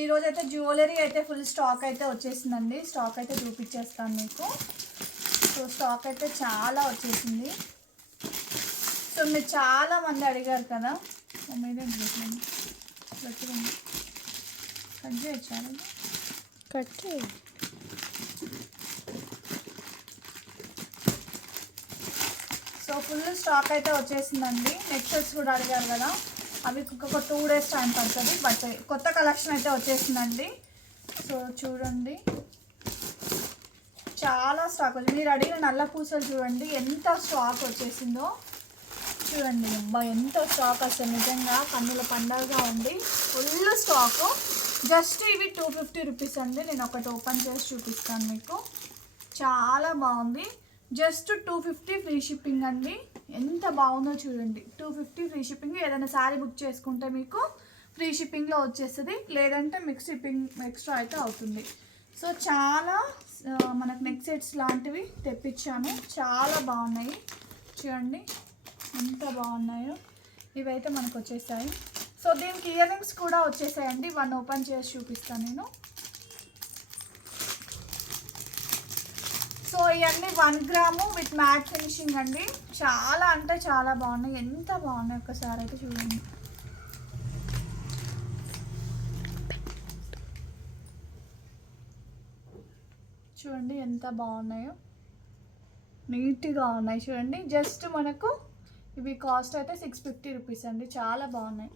ఈరోజు అయితే జ్యువెలరీ అయితే ఫుల్ స్టాక్ అయితే వచ్చేసిందండి. స్టాక్ అయితే చూపించేస్తాను మీకు. సో స్టాక్ అయితే చాలా వచ్చేసింది. సో మీరు చాలా మంది అడిగారు కదా, మీద పెట్టుకోండి. కట్ చేయొచ్చారు, కట్ చేయి. సో ఫుల్ స్టాక్ అయితే వచ్చేసిందండి. నెక్ సెట్స్ కూడా అడిగారు కదా, అవి ఒక 2 days టైం పడుతుంది. బట్ కొత్త కలెక్షన్ అయితే వచ్చేసిందండి. సో చూడండి, చాలా స్టాక్ వచ్చింది. మీరు అడిగిన నల్ల పూసలు చూడండి ఎంత స్టాక్ వచ్చేసిందో. చూడండి అబ్బా, ఎంత స్టాక్ అసలు నిజంగా కన్నుల పండగగా ఉంది. Full stack. జస్ట్ ఇవి 250 రూపీస్ అండి. నేను ఒకటి ఓపెన్ చేసి చూపిస్తాను మీకు. చాలా బాగుంది. జస్ట్ 250 ఫ్రీ షిప్పింగ్ అండి. ఎంత బాగుందో చూడండి. 250 ఫ్రీ షిప్పింగ్. ఏదైనా శారీ బుక్ చేసుకుంటే మీకు ఫ్రీ షిప్పింగ్లో వచ్చేస్తుంది, లేదంటే మీకు షిప్పింగ్ ఎక్స్ట్రా అయితే అవుతుంది. సో చాలా మనకు నెక్ సెట్స్ లాంటివి తెప్పించాను. చాలా బాగున్నాయి చూడండి ఎంత బాగున్నాయో. ఇవైతే మనకు వచ్చేసాయి. సో దీనికి ఇయర్ రింగ్స్ కూడా వచ్చేసాయండి. వన్ ఓపెన్ చేసి చూపిస్తాను నేను. సో ఇవన్నీ 1 గ్రాము విత్ మ్యాట్ ఫినిషింగ్ అండి. చాలా అంటే చాలా బాగున్నాయి. ఎంత బాగున్నాయి ఒకసారి అయితే చూడండి. చూడండి ఎంత బాగున్నాయో, నీట్గా ఉన్నాయి చూడండి. జస్ట్ మనకు ఇవి కాస్ట్ అయితే 650 రూపీస్ అండి. చాలా బాగున్నాయి,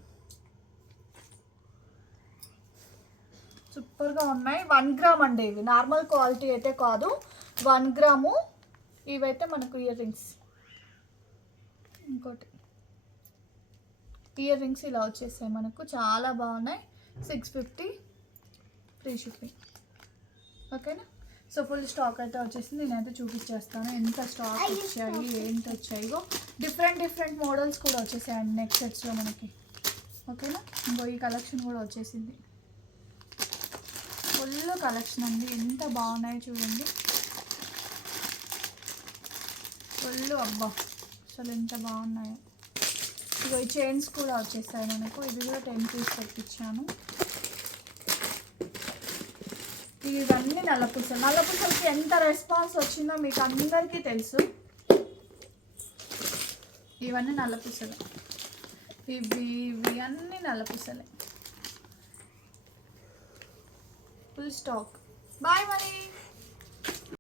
సూపర్గా ఉన్నాయి. 1 గ్రామ్ అండి. ఇవి నార్మల్ క్వాలిటీ అయితే కాదు, 1 గ్రాము. ఇవైతే మనకు ఇయర్ రింగ్స్, ఇంకోటి ఇయర్ రింగ్స్ ఇలా వచ్చేసాయి మనకు. చాలా బాగున్నాయి. 650 ఫ్రీ షిప్పింగ్. ఓకేనా. సో ఫుల్ స్టాక్ అయితే వచ్చేసింది. నేనైతే చూపించేస్తాను ఎంత స్టాక్ వచ్చాయి, ఏంటి వచ్చాయో. డిఫరెంట్ మోడల్స్ కూడా వచ్చేసాయండి నెక్ సెట్స్లో మనకి. ఓకేనా. ఇంకో ఈ కలెక్షన్ కూడా వచ్చేసింది. ఫుల్ కలెక్షన్ అండి. ఎంత బాగున్నాయో చూడండి. ఫుల్ అబ్బా అసలు ఎంత బాగున్నాయో. ఇగో ఈ చైన్స్ కూడా వచ్చేసాయి మనకు. ఇది కూడా 10 పీస్ తెప్పించాను. ఇవన్నీ నల్లపూసలు. నల్లపూసలకి ఎంత రెస్పాన్స్ వచ్చిందో మీకు అందరికీ తెలుసు. ఇవన్నీ నల్లపూసలు. ఇవి అన్నీ నల్లపూసలే. Full stock. బాయ్ మరి.